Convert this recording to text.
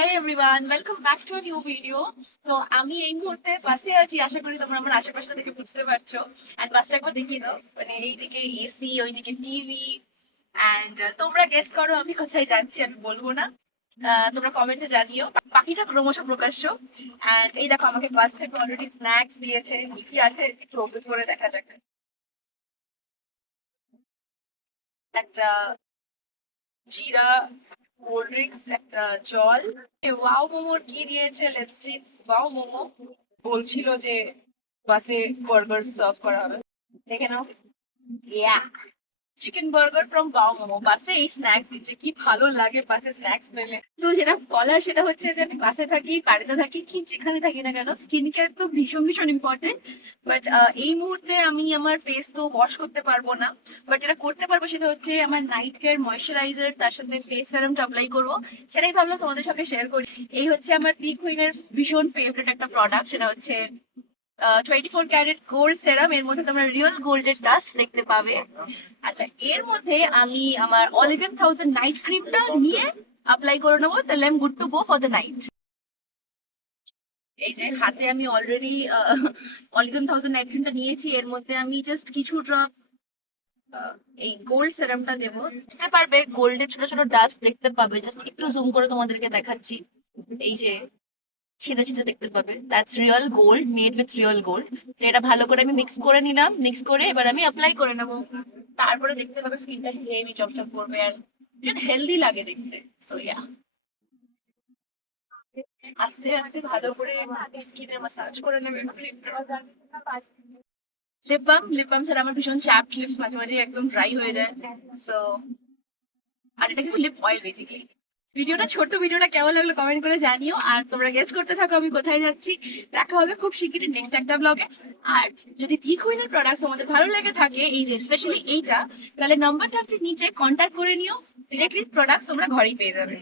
Hey everyone, welcome back to a new video. তো আমি এই মুহূর্তে বাসে আছি, আশা করি তোমরা আমার আশেপাশটা থেকে বুঝতে পারছো। এন্ড বাসটা একবার দেখিয়ে দাও, মানে এইদিকে এসি, ওইদিকে টিভি। এন্ড তোমরা গেস করো আমি কোথায় যাচ্ছি, আমি বলবো না। তোমরা কমেন্টে জানিও, বাকিটা ক্রমশ প্রকাশ্য। এন্ড এই দেখো, আমাকে বাস থেকে অলরেডি স্ন্যাক্স দিয়েছে, কি আছে একটু ওপেন করে দেখা যাক। একটা জিরা কোল্ড ড্রিঙ্কস, একটা জল। ওয়াও মোমোর কি দিয়েছে, লেটস সি। ওয়াও মোমো বলছিল যে বাসে বার্গার সার্ভ করা হবে, দেখে নাও। Yeah, chicken burger from Wow Momo. বাসে এই স্ন্যাক্স দিচ্ছে, কি ভালো লাগে বাসে স্ন্যাক্স পেলে। তো যেটা বলার সেটা হচ্ছে যে আমি বাসে থাকি, বাড়িতে থাকি, কি যেখানে থাকি না কেন, স্কিন কেয়ার তো ভীষণ ভীষণ ইম্পর্টেন্ট। বাট এই মুহূর্তে আমি আমার ফেস তো ওয়াশ করতে পারবো না। বাট যেটা করতে পারবো সেটা হচ্ছে আমার নাইট কেয়ার ময়শ্চারাইজার, তার সাথে ফেস সেরামটা অ্যাপ্লাই করবো। সেটাই ভাবলাম তোমাদের সঙ্গে শেয়ার করি। এই হচ্ছে আমার দি কুইনের ভীষণ ফেভারিট একটা প্রোডাক্ট, সেটা হচ্ছে 24 ক্যারেট গোল্ড সেরাম। এর মধ্যে তোমরা রিয়েল গোল্ডের ডাস্ট দেখতে পাবে। আচ্ছা, এর মধ্যে আমি আমার অলিভেন 1000 নাইট ক্রিমটা নিয়ে অ্যাপ্লাই করে নেবো, তাহলে আমি good to go for the night. এই যে হাতে আমি অলরেডি অলিভেন 1000 নাইট ক্রিমটা নিয়েছি। এর মধ্যে আমি জাস্ট কিছু ড্রপ এই গোল্ড সেরামটা দেবো। বুঝতে পারবে গোল্ডের ছোট ছোট ডাস্ট দেখতে পাবে, জাস্ট একটু জুম করে তোমাদেরকে দেখাচ্ছি। এই যে ছিটে ছিটে দেখতে পাবে, that's real gold, made with real gold. এটা ভালো করে আমি মিক্স করে নিলাম, মিক্স করে এবার আমি অ্যাপ্লাই করে নেবো। তারপরে দেখতে পাবে স্কিনটা হেভি চকচক করবে, আর হেলদি লাগে দেখতে। সো ইয়া, আস্তে আস্তে ভালো করে স্কিনে মাসাজ করে নেবে। লিপ বাম ছাড়া আমার ভীষণ চ্যাপ লিপস, মাঝে মাঝে একদম ড্রাই হয়ে যায়। সো, আর এটা কিন্তু লিপ অয়েল বেসিক্যালি। ভিডিওটা কেমন লাগলো কমেন্ট করে জানিও, আর তোমরা গেস করতে থাকো আমি কোথায় যাচ্ছি। দেখা হবে খুব শিগগিরই নেক্সট একটা ব্লগে। আর যদি দি কুইনের প্রোডাক্টস আমাদের ভালো লেগে থাকে, এই যে স্পেশালি এইটা, তাহলে নাম্বার থাকছে নিচে, কন্ট্যাক্ট করে নিও। ডিরেক্টলি প্রোডাক্টস তোমরা ঘরেই পেয়ে যাবে।